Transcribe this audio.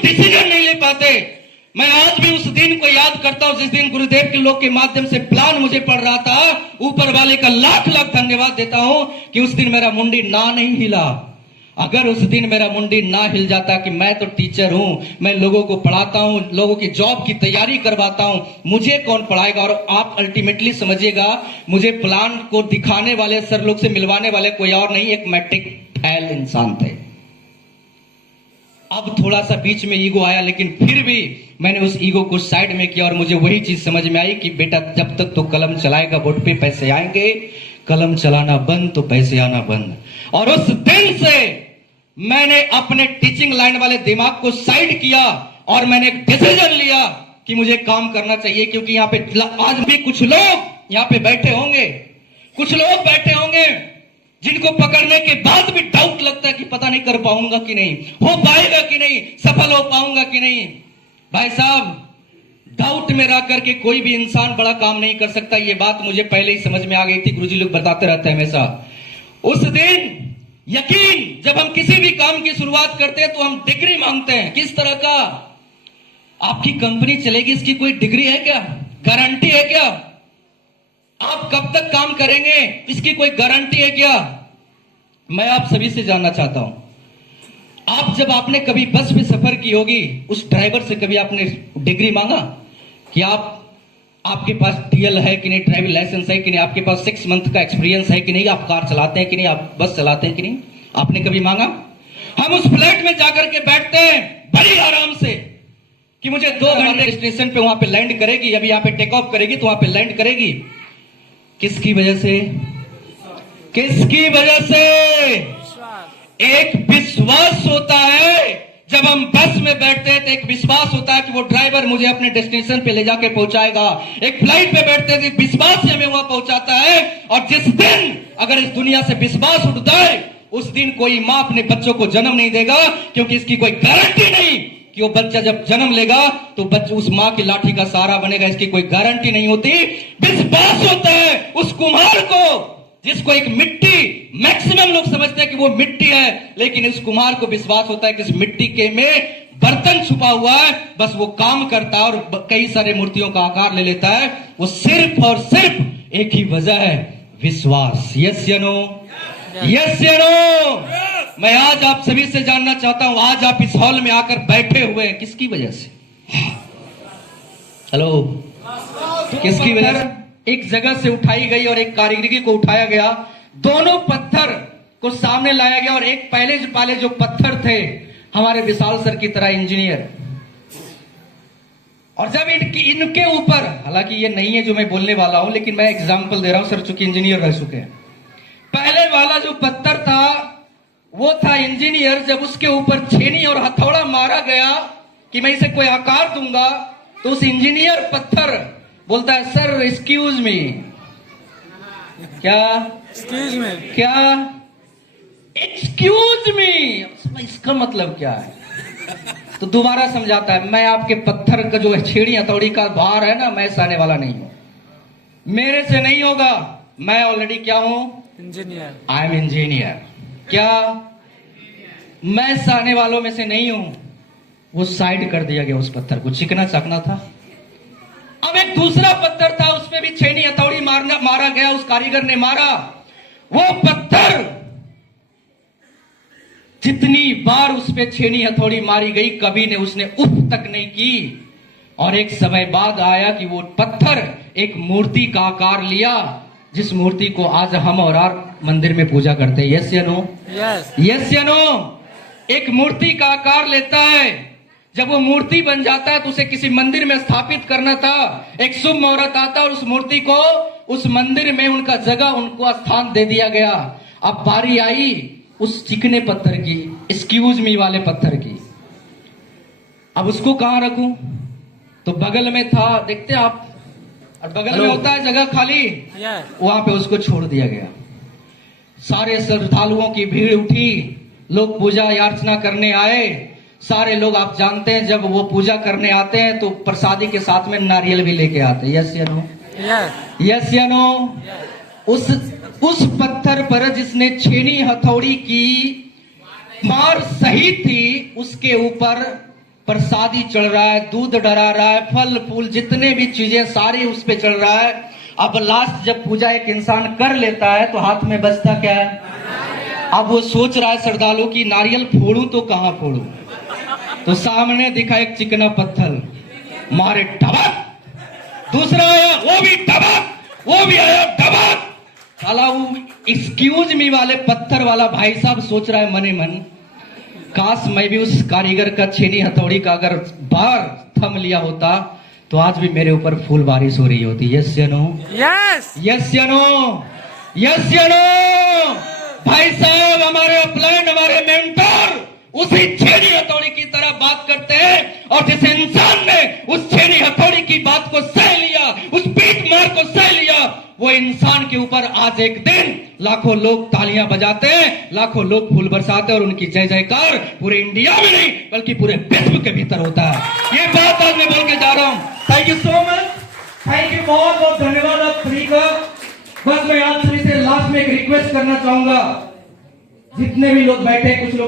Decision नहीं ले पाते। मैं आज भी उस दिन को याद करता हूं जिस दिन गुरुदेव के लोग के माध्यम से प्लान मुझे पढ़ रहा था। ऊपर वाले का लाख लाख धन्यवाद देता हूं कि उस दिन मेरा मुंडी ना नहीं हिला। अगर उस दिन मेरा मुंडी ना हिल जाता कि मैं तो टीचर हूं, मैं लोगों को पढ़ाता हूं, लोगों की जॉब की तैयारी करवाता हूं, मुझे कौन पढ़ाएगा। और आप अल्टीमेटली समझिएगा, मुझे प्लान को दिखाने वाले, सर लोग से मिलवाने वाले कोई और नहीं, एक मैट्रिक फेल इंसान थे। अब थोड़ा सा बीच में ईगो आया, लेकिन फिर भी मैंने उस ईगो को साइड में किया और मुझे वही चीज समझ में आई कि बेटा जब तक तो कलम चलाएगा बोर्ड पे पैसे आएंगे, कलम चलाना बंद तो पैसे आना बंद। और उस दिन से मैंने अपने टीचिंग लाइन वाले दिमाग को साइड किया और मैंने एक डिसीजन लिया कि मुझे काम करना चाहिए। क्योंकि यहाँ पे आज भी कुछ लोग यहाँ पे बैठे होंगे, कुछ लोग बैठे होंगे जिनको पकड़ने के बाद भी डाउट लगता है कि पता नहीं कर पाऊंगा कि नहीं, हो पाएगा कि नहीं, सफल हो पाऊंगा कि नहीं। भाई साहब, डाउट में रह करके कोई भी इंसान बड़ा काम नहीं कर सकता। ये बात मुझे पहले ही समझ में आ गई थी, गुरुजी लोग बताते रहते हैं हमेशा। उस दिन यकीन, जब हम किसी भी काम की शुरुआत करते हैं तो हम डिग्री मांगते हैं। किस तरह का? आपकी कंपनी चलेगी इसकी कोई डिग्री है क्या? गारंटी है क्या? आप कब तक काम करेंगे इसकी कोई गारंटी है क्या? मैं आप सभी से जानना चाहता हूं, आप जब आपने कभी बस में सफर की होगी, उस ड्राइवर से कभी आपने डिग्री मांगा कि आपके पास टीएल है कि नहीं, ड्राइविंग लाइसेंस है कि नहीं, आपके पास 6 मंथ का एक्सपीरियंस है कि नहीं, आप कार चलाते हैं कि नहीं, आप बस चलाते हैं कि नहीं? आपने कभी मांगा? हम उस फ्लाइट में जाकर के बैठते हैं बड़ी आराम से कि मुझे 2 घंटे स्टेशन पे वहां पे लैंड करेगी, अभी यहां पे टेक ऑफ करेगी तो वहां पे लैंड करेगी। किसकी वजह से? किसकी वजह से? एक विश्वास होता है। जब हम बस में बैठते हैं तो एक विश्वास होता है कि वो ड्राइवर मुझे अपने डेस्टिनेशन पे ले जाके पहुंचाएगा। एक फ्लाइट पे बैठते हैं तो विश्वास से हमें वहां पहुंचाता है। और जिस दिन अगर इस दुनिया से विश्वास उठ जाए, उस दिन कोई मां अपने बच्चों को जन्म नहीं देगा, क्योंकि इसकी कोई गारंटी नहीं कि वो बच्चा जब जन्म लेगा तो बच्चा उस मां की लाठी का सहारा बनेगा। इसकी कोई गारंटी नहीं होती। विश्वास होता है उस कुम्हार को, जिसको एक मिट्टी, मैक्सिमम लोग समझते हैं कि वो मिट्टी है, लेकिन इस कुम्हार को विश्वास होता है कि इस मिट्टी के में बर्तन छुपा हुआ है, बस वो काम करता है और कई सारे मूर्तियों का आकार ले लेता है। वो सिर्फ और सिर्फ एक ही वजह है, विश्वास। यस या नो? यस या नो? मैं आज आप सभी से जानना चाहता हूं, आज आप इस हॉल में आकर बैठे हुए हैं किसकी वजह से? हेलो, किसकी वजह से? एक जगह से उठाई गई और एक कारीगरी को उठाया गया, दोनों पत्थर को सामने लाया गया और एक पहले जो पत्थर थे हमारे विशाल सर की तरह इंजीनियर, और जब इनके ऊपर, हालांकि ये नहीं है जो मैं बोलने वाला हूं, लेकिन मैं एग्जांपल दे रहा हूं, सर चूंकि इंजीनियर रह चुके हैं। पहले वाला जो पत्थर था वो था इंजीनियर, जब उसके ऊपर छेनी और हथौड़ा मारा गया कि मैं इसे कोई आकार दूंगा, तो उस इंजीनियर पत्थर बोलता है सर एक्सक्यूज मी। क्या? Excuse me. क्या? Excuse me. इसका मतलब क्या है? तो दोबारा समझाता है, मैं आपके पत्थर का जो छेड़ी हथौड़ी का भार है ना, मैं सहने वाला नहीं हूं, मेरे से नहीं होगा। मैं ऑलरेडी क्या हूं? इंजीनियर। I am engineer. क्या? मैं सहने वालों में से नहीं हूं। वो साइड कर दिया गया, उस पत्थर को चिकना चकना था। अब एक दूसरा पत्थर था, उसमें भी छेनी हथौड़ी मारा गया, उस कारीगर ने मारा। वो पत्थर जितनी बार उस पे छेनी हथौड़ी मारी गई, कभी ने उसने उफ तक नहीं की। और एक समय बाद आया कि वो पत्थर एक मूर्ति का आकार लिया, जिस मूर्ति को आज हम और आप मंदिर में पूजा करते हैं। यस या नो? यस। यस या नो? एक मूर्ति का आकार लेता है। जब वो मूर्ति बन जाता है तो उसे किसी मंदिर में स्थापित करना था। एक शुभ मुहूर्त आता और उस मूर्ति को उस मंदिर में उनका जगह, उनको स्थान दे दिया गया। अब बारी आई उस चिकने पत्थर की, एक्सक्यूज मी वाले पत्थर की। अब उसको कहां रखूं? तो बगल में था, देखते आप, और बगल में होता है जगह खाली, वहां पे उसको छोड़ दिया गया। सारे श्रद्धालुओं की भीड़ उठी, लोग पूजा अर्चना करने आए। सारे लोग, आप जानते हैं जब वो पूजा करने आते हैं तो प्रसादी के साथ में नारियल भी लेके आते हैं। यस या नो? यस या नो? उस पत्थर पर जिसने छेनी हथौड़ी की मार सही थी, उसके ऊपर प्रसादी चढ़ रहा है, दूध डरा रहा है, फल फूल जितने भी चीजें सारी उस पे चढ़ रहा है। अब लास्ट जब पूजा एक इंसान कर लेता है तो हाथ में बचता क्या है? अब वो सोच रहा है श्रद्धालु की नारियल फोड़ूं तो कहां फोड़ूं। तो सामने दिखा एक चिकना पत्थर, मारे टबक, दूसरा आया वो भी टबक, वो भी आया टबक। साला वो एक्सक्यूज मी वाले पत्थर वाला भाई साहब सोच रहा है मने मन, काश मैं भी उस कारीगर का छेनी हथौड़ी का अगर बार थम लिया होता तो आज भी मेरे ऊपर फूल बारिश हो रही होती। यस या नो? यस यस या नो? यस या नो? भाई साहब हमारे अपलाइन, हमारे मेंटर उसी छेनी हथौड़ी की तरह बात करते हैं, और जिस इंसान ने उस छेनी हथौड़ी की बात को सह लिया, उस पीठ मार को सह लिया, वो इंसान के ऊपर आज एक दिन लाखों लोग तालियां बजाते हैं, लाखों लोग फूल बरसाते हैं, और उनकी जय जयकार पूरे इंडिया में नहीं बल्कि पूरे विश्व के भीतर होता है। ये बात आज मैं बोल के जा रहा हूं। Thank you so much, thank you, बहुत बहुत धन्यवाद आप सभी का। बस मैं आप सभी से लास्ट में एक रिक्वेस्ट करना चाहूंगा, जितने भी लोग बैठे, कुछ लोग